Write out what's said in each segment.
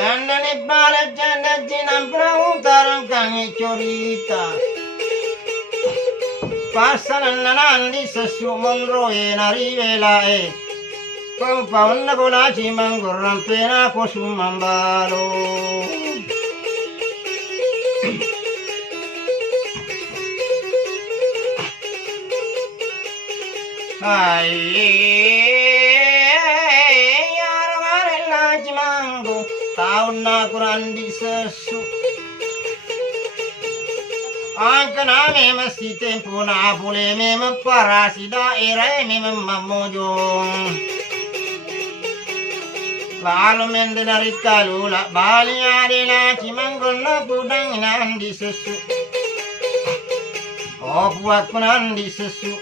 Tandane balat janda jinam perahu tarang kangi corita. Pasalan nanandi sesu monroe nari velae. Pau pauna golaci manggoram pena kosumambalo. Tahun nakuran di sesu angkana memang si tempo na boleh memang para si daerah memang memojong lalu mendenari kalula balia dina cimanggol na pudang nan di sesu oh buat kunan di sesu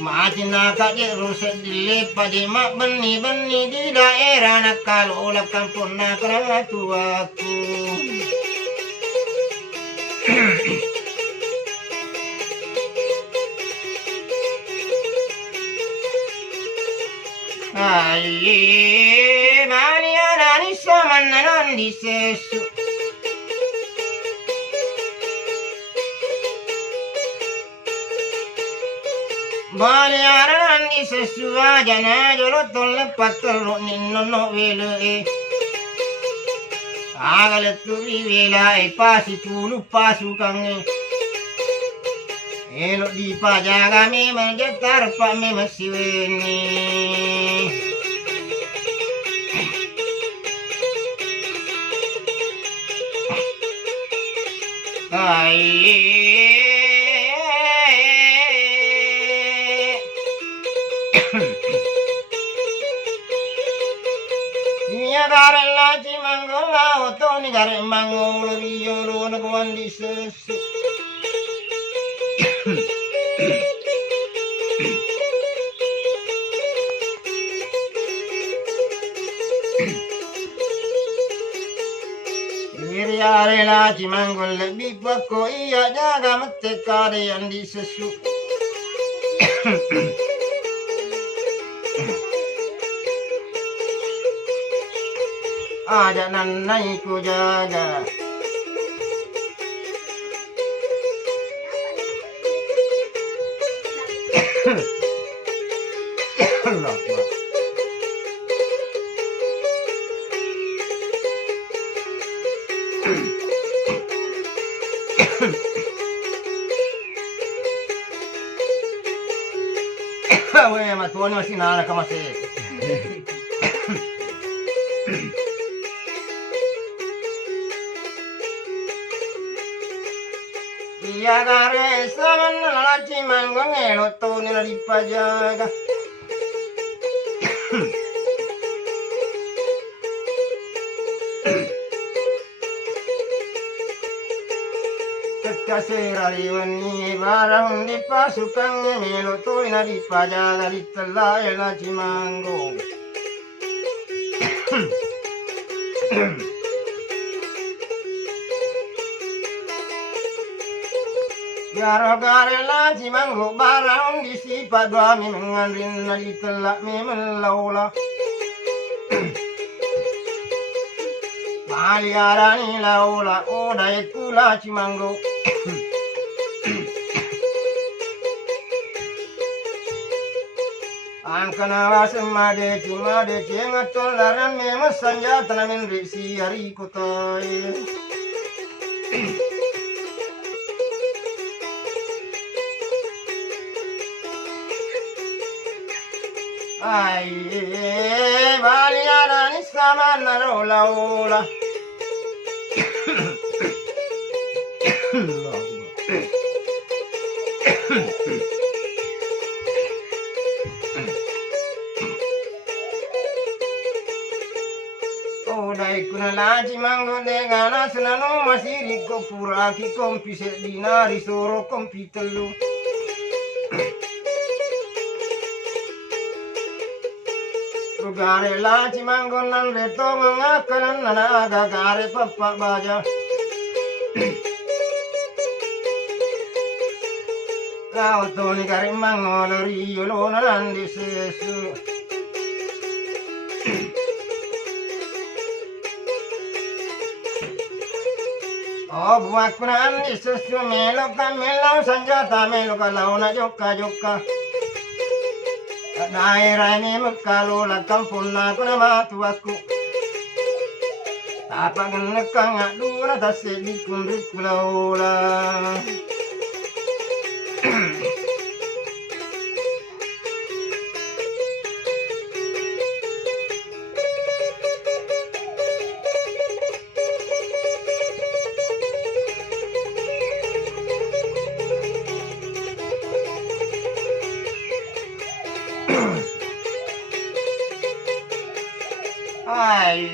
Majina kaki rusak dilepas di mak beni-beni di daerah nak kalau olah kampung nak ratu aku. Aye, Maria ni sama nan di sesu. Baliaran di sesuai jana jolo tolle patro ninno no vele agale turi vela e pasi tulu pasu kange elo di pajaga me mangetar pa me masiweni ai Gare la ci mangola otoni gare mangolo violo na buandi sesu Gare la ci mangola bipako iya jaga mette kare andi sesu ada nanai ku jaga Allah Weh matuan masih nara kamase Iya gare saman lalaci manggong elo tu nila di pajaga. Kekasih rariwani barang di pasukan elo tu nila di pajaga di telah lalaci manggong. Gara-gara laji manggo barang di sifat dami mengarin nadi telak memang laula. Maliarani laula odai kula cimanggo. Angkana wasemade cimade cengatol laran memang sanjata namin risi hari kotai. Ay, baliaran sama narola. Odai kuna laji mango de gana senano masih riko pura ki kompi sedina risoro kompi telu. Rugare la cimanggonan reto mengakalan nanaga gare papa baja. Kau toni kari mangolori yolo nandi sesu. Oh buat kunan sesu melo kamelau sanjata melo kalau na joka joka. Daerah ini mekalu lakam punna kuna matu aku. Apa genekang aduna tasik di kundi kulaula. Ay,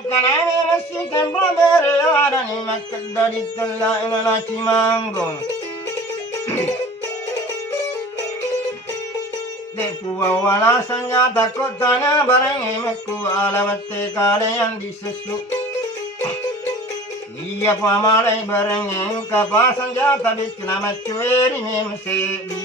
kaname masih tempo bere ada ni makat dari telah ina cimanggung. Depu awala senjata kotanya bareng meku alamat kale yang disesu. Iya pamalai bareng kapal senjata bikin nama cueri memsebi.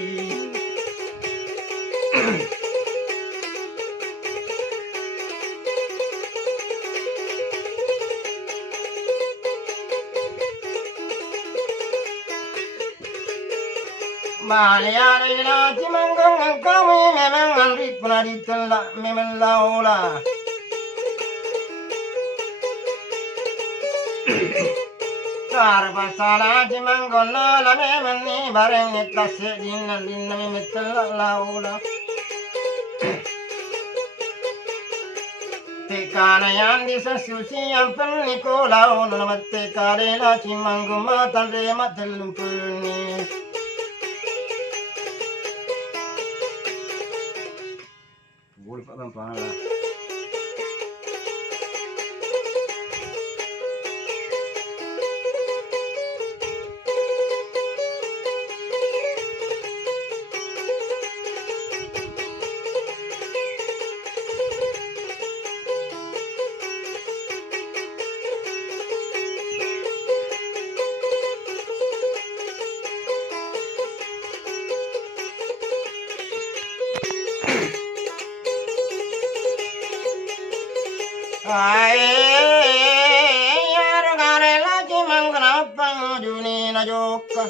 Balia ina cimanggung kami memang ngandri pernah ditelak memang laula. Cara salah cimanggung nala memang ni bareng kasih dina memang telak laula. Tekana yang disasusi yang penikolau nama tekana cimanggung matan remat telumpuni. Boleh pak gampang lah. Ay, yaro gare lagi manggenapa juni na joka.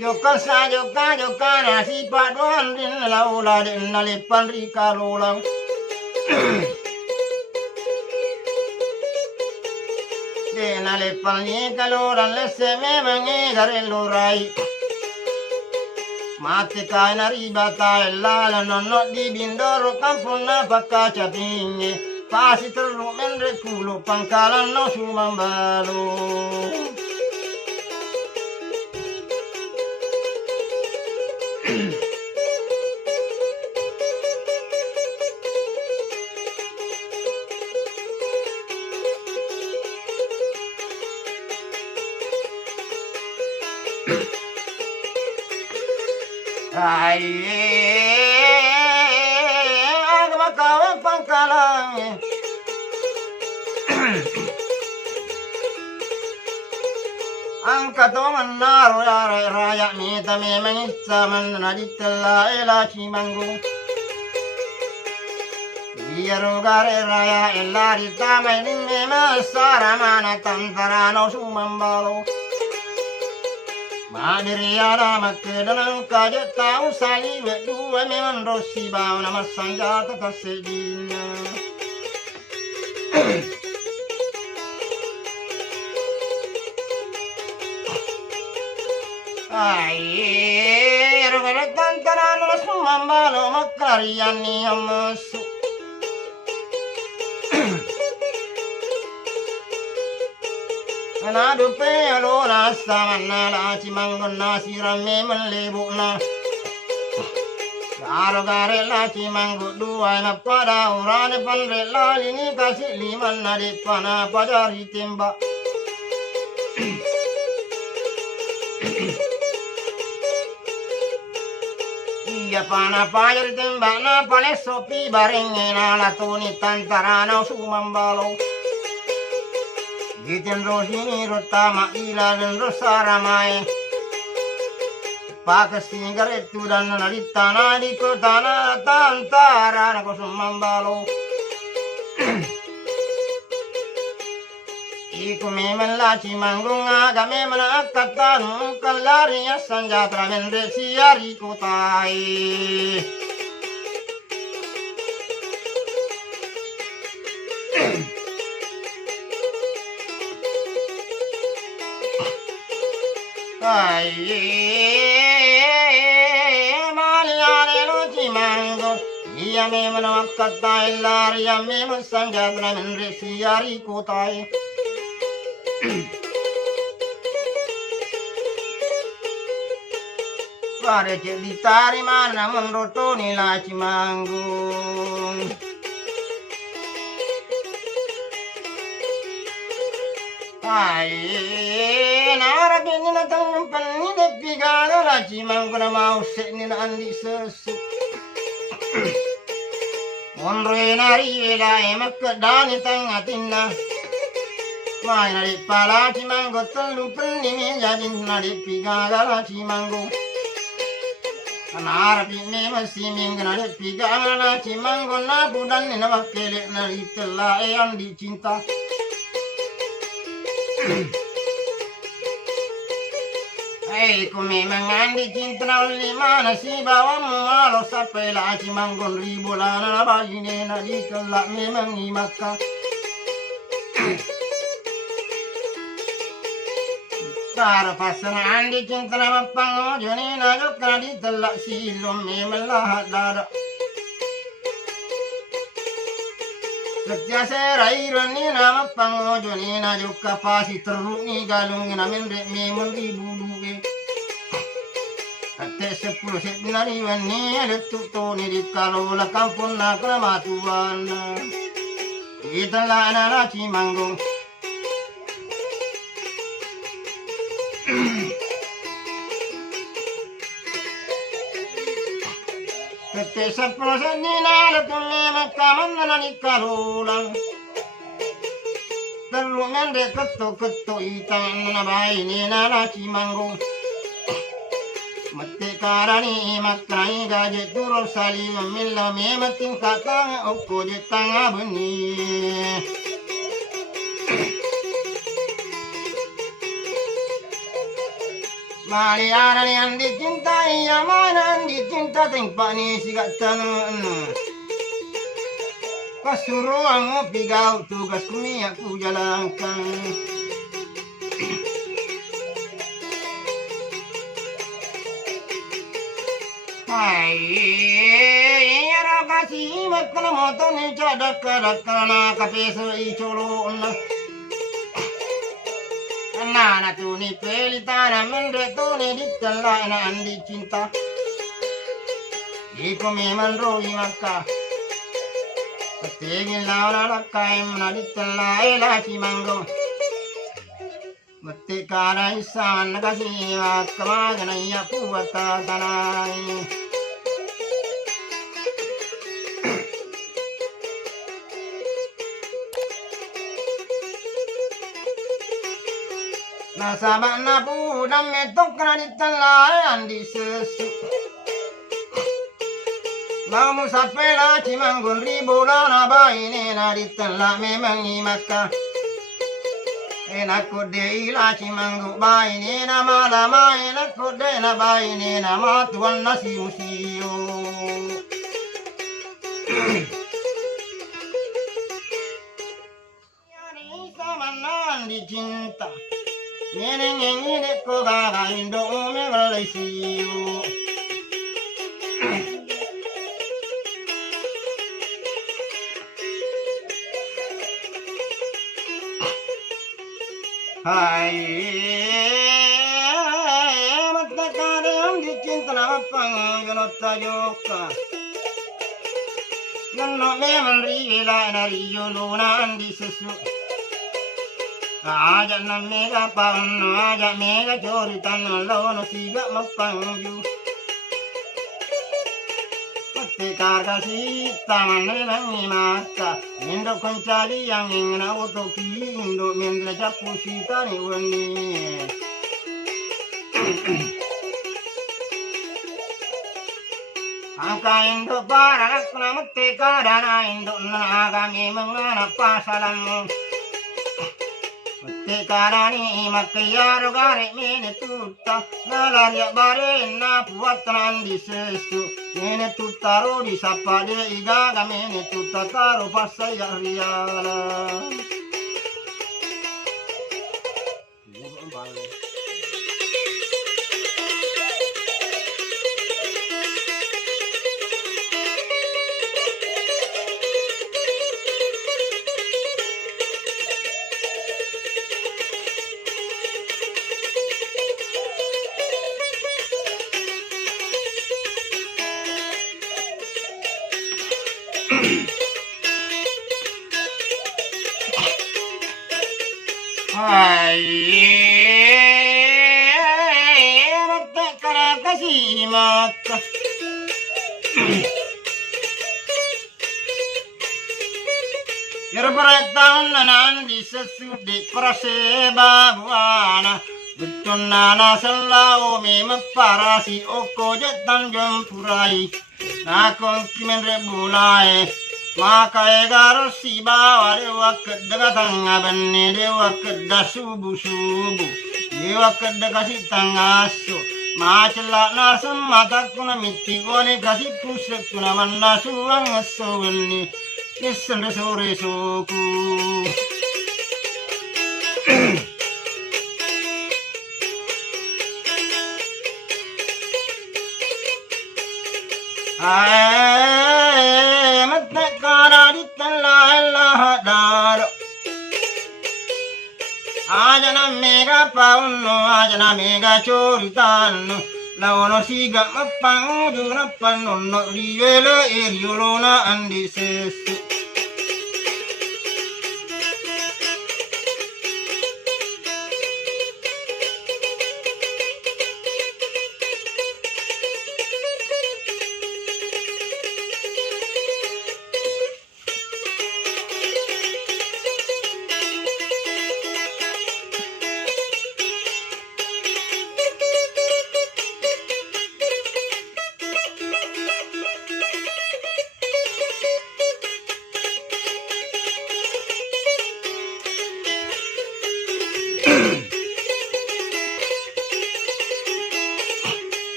Joka sa joka nasi paduan din laula din nalipan rika lulang. Din nalipan ni kaluran lese memangi gare lurai. Mati kai nari batai lala nono di bindoro kampuna baka capingi pasi teruk mendre kulo pangkalan no sumambalo. Ay, agama kawan pangkalang. Ang katongan naro raya mita memang isaman naditela ela cimanggung. Biar gare raya ela ditama ini memang saramana tantarano sumambalo. Madiriana makedalang kajet tahu sali dua memang rosi bau nama sanjata tersedina. Ay, rogaret tantarano mas mambalo makarian ni amasu. Nadu pelo na samana la cimanggon na sirame melebu na. Karo gare la cimanggo dua na pada urane pandre la ini kasih liman na di pana pajari tembak. Iya pana pajar tembana pale sopi barengena la toni tantarana sumambalo. Gitin rosini rotama ila dan rosaramai. Pakas singaretu dan nalitana di kotana tantarana sumambalo. Iku memang laci manggung aga memang akatan kalarinya sanjatra mendre siari kotai. Ay, maliane laci manggung iya memang akatan larinya memang sanjatra mendre siari kotai. Pare cek ditari mana menrotoni laci manggung. Ay, nara bini na tangpan ni depigano laci manggung na mausek ni na andi sesu. Onroe nari vela emak kedani tangatina. Mai nari pala cimanggo telu penimi jadi nari pigaga la cimanggo. Anar pime masih minggu nari pigaga la cimanggo na budan ni nama kelek nari telah yang dicinta. Hei ku memang andi cinta oleh mana si bawamu malu sampai la cimanggo ribu lana bayi ni nari kelak memang imakka. Para pasangan di cinta nama pangojoni najok kadi telak silum memelahat dada. Kerja serai roni nama pangojoni najok kapasi teruk ni galung namin rek memang dibuluge. Kate 10 set dinari wani letuk toni di kalola kampung nak ramatuan. Italah anak cimanggung. Kete 10 dinala tume makaman na nikalulang. Terungan de keto itang na bayi ni na cimanggung. Mati karani makrai gaje turun salim milla memating kakang oko de tanga beni. Mari arani yang dicintai ya mana yang dicinta tempat ni sigat tanun. Kasuruh aku pigau tugas kumi aku jalankan. Hai, ya kasih makan motor ni cadak karena kafe soi colon. Nana tu ni pelitana mendre tu ni ditelah na andi cinta. Iko memang roi maka. Ketegin laura lakai mana ditelah elah cimanggo. Mati kara isan kasih maka magana iya puwata tanai. Nasabak na budang metok na ditelayan di sesu. Lamu sapela cimanggun ribu na bayi ni na ditelak memang imaka. Enak kode ila cimanggu bayi ni na malama enak kode na bayi ni na matuan nasi musio. Yari sama nan dicinta. Nyeneng dek ko gagain do me Malaysia. Hai, mata kare yang dicinta nama pangjonot tajoka. Nano memang rila nari yulunan di sesu. aja namega panu aja mega joritan lawan siga mapanju karga si taman nengi mata indo koncali yang ingna uto indo mendra japu sita ni wani angka indo para namatte karana indo naga mi mengana pasalam te karani makayaro gare mene tutta nalaria bare na puatran disestu mene tutta ro di sapade igaga mene tutta caro passaya riala Hai, mata kasih mata. Yerberatan nanti sesudah praseba buana. Betul nana selalu memang parasi oko jetan jempurai. Nakon kimen rebulai. Maka egaro si bawa dewa kedega tanga benne dewa kedda subuh subuh dewa kedda kasih tangasu macela nasam mata kuna miti gole kasih pusat kuna mana suang sowni isen sore soku Ajana mega pauno ajana mega choritan lawono siga mapang duna panono riwelo eriolona andi sesu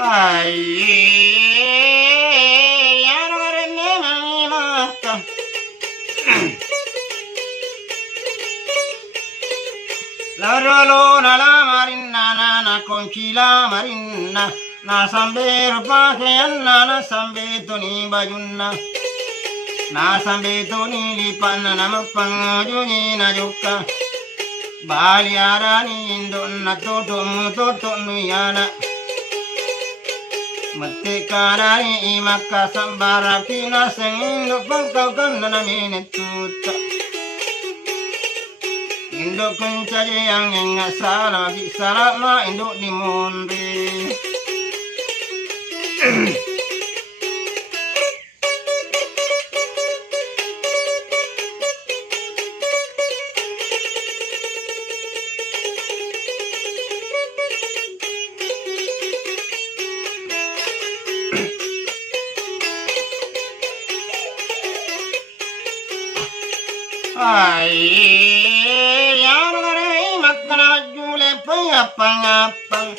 Ai, yarore ne mata. La rolo na la marina na conchila marina na samber pa ke anna na sambe toni bajunna na sambe toni lipan na mapang juni na joka bali arani indo na toto nuyana Mati karani maka sambara kina sengindo pangkau kanana minetuta Indo kuncari yang enggak salah di salama indo di monde Ai, yarore makna jule pangapang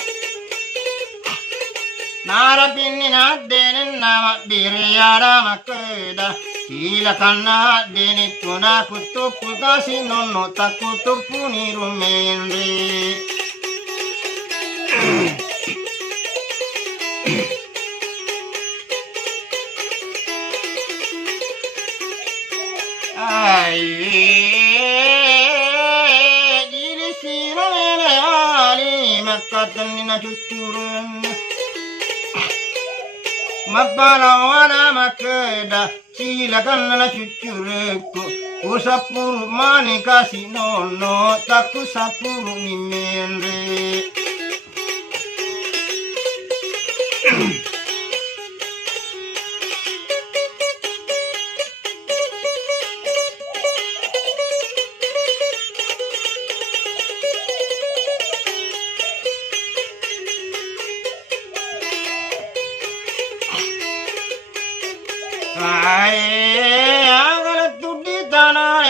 Narapini na denen nama biriyara makeda Kila kana deni tuna kutupu kasi nono takutupu ni rumende Ai, jili sirene ali makatan na cucurun Mapalawana makeda silakan na cucuruku Usapuru mani kasi nono taku sapuru mimendre.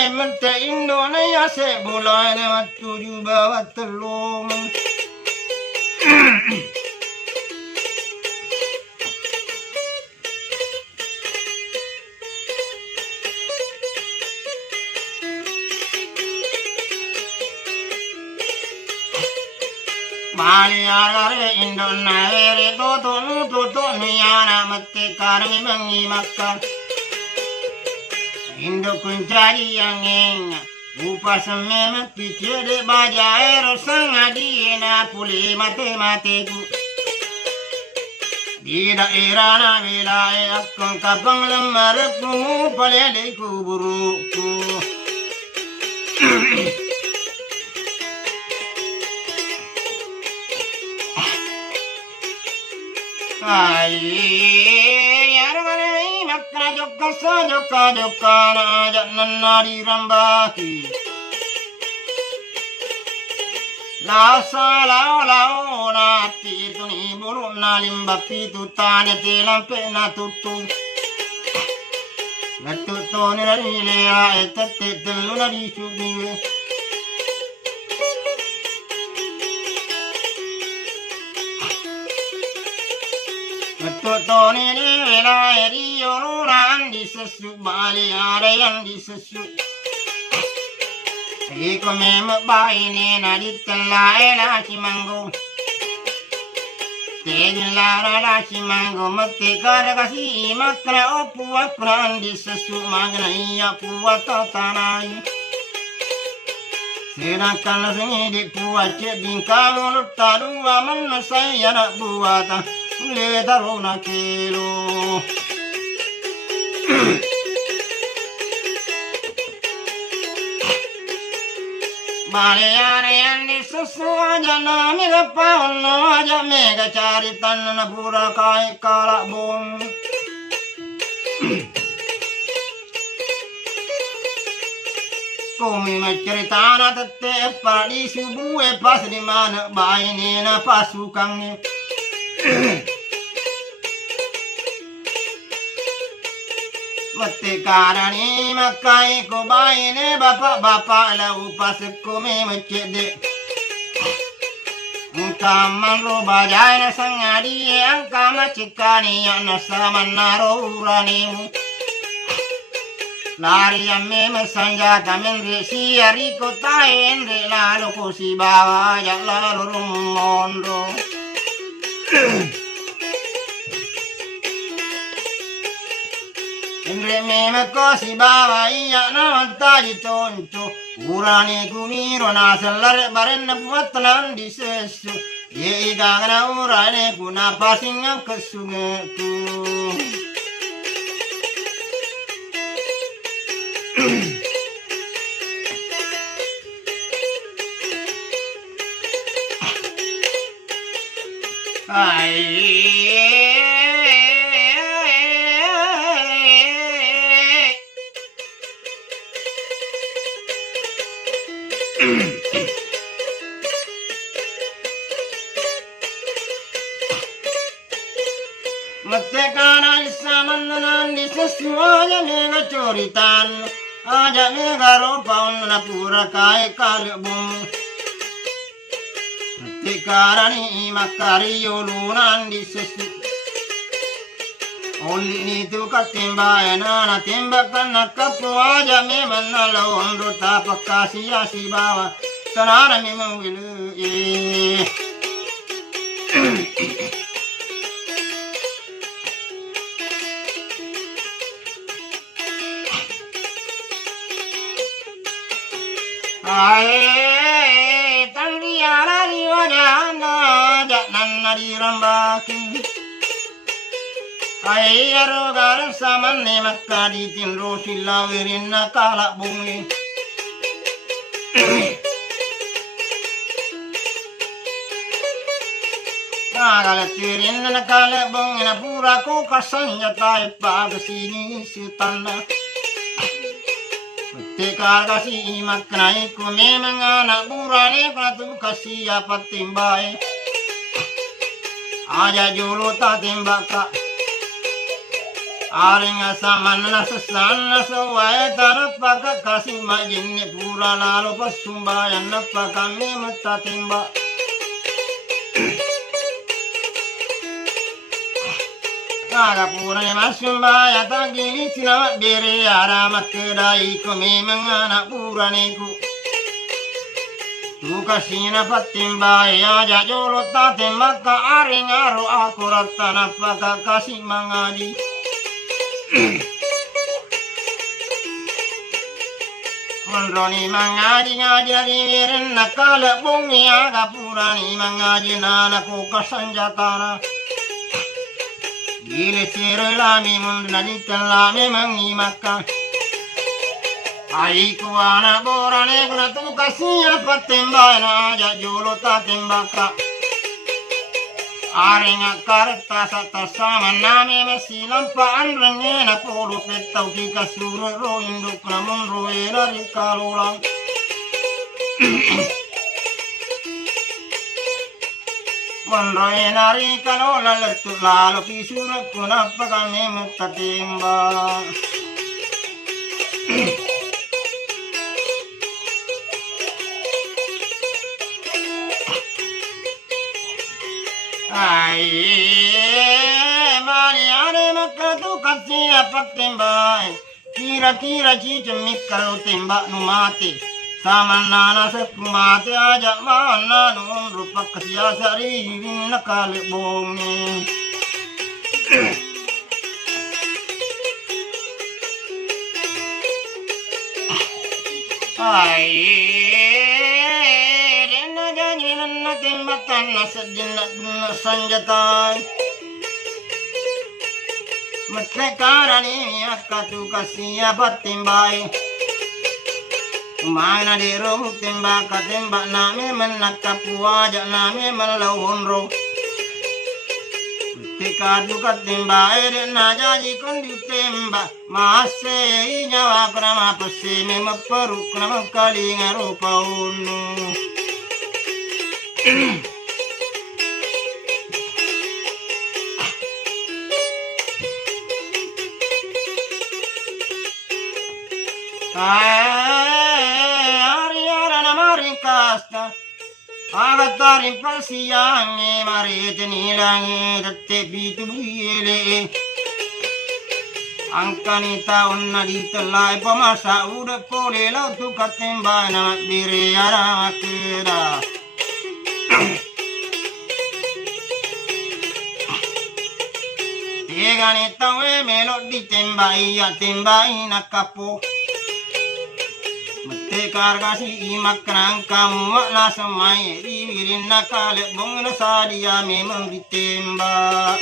Mente Indonesia sebulan waktu juga telung. Maliagare Indonesia toto niara mate karmi bangi makka. Indo kuncari yang enga upas memang pikir baja ero sangadina puli mate mateku di daerah na wilayah akong kapang lemar kumu palele kuburuku. Joka na jangan nari rambaki. Lao sa lao na pitu ni bulu na limba pitu tanya telam pe na tutu. Natutu ni nari lea etete telu nari subiwe. Toni ni la eri orang di sesu bali ada yang di sesu. Iko mem bai ni na di telai la cimanggo. Tegi la cimanggo mati kara kasi makna opu akran di sesu magna iya puat tanai. Sedangkan sini di puat cedingkang mulut taru aman saya nak buat. Le daruna kilo Baleare andi susu aja na mega pauno aja mega cari tanah pura kai kalak bom. Kumi mencerita na tetep di subuh pas di mana bayi na pasukangnya. Mati karani makai ko baine bapak la upas ko me mecede. Kaman ro bajana sangadi angkama cikani ana samanaro urani. Lari amme mesanjata menre siari ko taende lalu ko si bawa ya lalu rumondo. Indre meme kosi bawa iya na tadi tonco urani kumiro na salare barena buat di sesu ye igana urani kuna pasinga kesungeku. Matekana isaman di sesuanya nega coritan aja nega ropaun na pura kai kalbum. Matekarani makari yolunan di sesu. Oli ni tu katimbayana na timbakan na kapu aja memang na londo tapak kasih si bawa tanara memang wilu. Ae tandiara di wajana jangan nari rambaki. Ayaro gar samanne makka ditin rosilla wirinna kala bungi. Kala tirin na kala bungi na pura ko kasanya tayo pag sini sitanda. Tekar kasi maknai ko memang anak burane katu kasi apat timbay. Aja julu ta timbaka. Aring asaman na sasana saway tarapaka kasi majinni pura lalo pasumbayan na pakami matatimba. Naga pura ni masumbaya tagili sinamat beri aramat kedai ko memang anak pura niku. Tu kasina patimbaya aja julu ta timbaka aring aro akurat tanapaka kasi mangadi. Roni mangaji ngaji dirin nakala bungi aga purani mangaji nana ko kasanjatana. Gile siro lami mundani lami mangi maka. Aiku ana borane kuna tu kasiya patemba na aja jolo tatembaka. Aringa karta sata sama nami mesilam paan rengena polo petau kika suru ro induk namun ro era rikalulang. Monroe nari kalola letu lalu pisura kunapa kami mutatimba. Ay, Mariane makatu kasi apat timbay. Kira-kira cicem mikal timbak numati. Sama nana sekumati aja mana nun rupa kesia saririn nakalik bongi. Ay, dena janjinan na timbatan na sedinat na sanjatan. Matrekarani akatu kasia patimbay. Mana di roh tembak tembak nami menakapu aja nami melawon roh. Ketika duka tembak ere najaji kondi tembak masih nyawa krama pesime meperuk krama kali ngarupa unu. Agatarin palsiyange marit nilange datte bitu buyele. Angkani taon na ditelai pemasa udah pole lau tu katemba na biri arang kera. Tegani tawe melot ditembai ya tembai nakapo. Tekar kasi imak nang kamu na samay diwirin na kalit bong na sadia memang ditemba.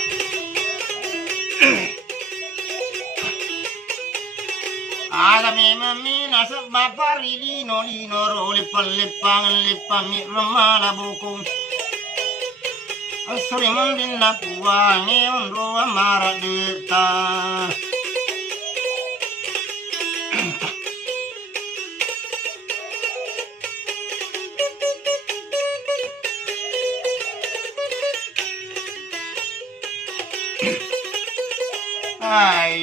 Aga memang minasa bapari lino ro lipang lipami ramala bukong. Asuri mundin na puwa ngayon ro amara dita. Ay,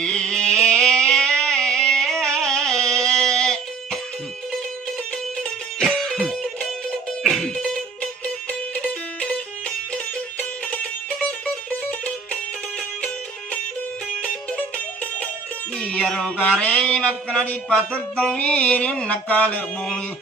iyaro gare makna di patur tungirin nakale bumi.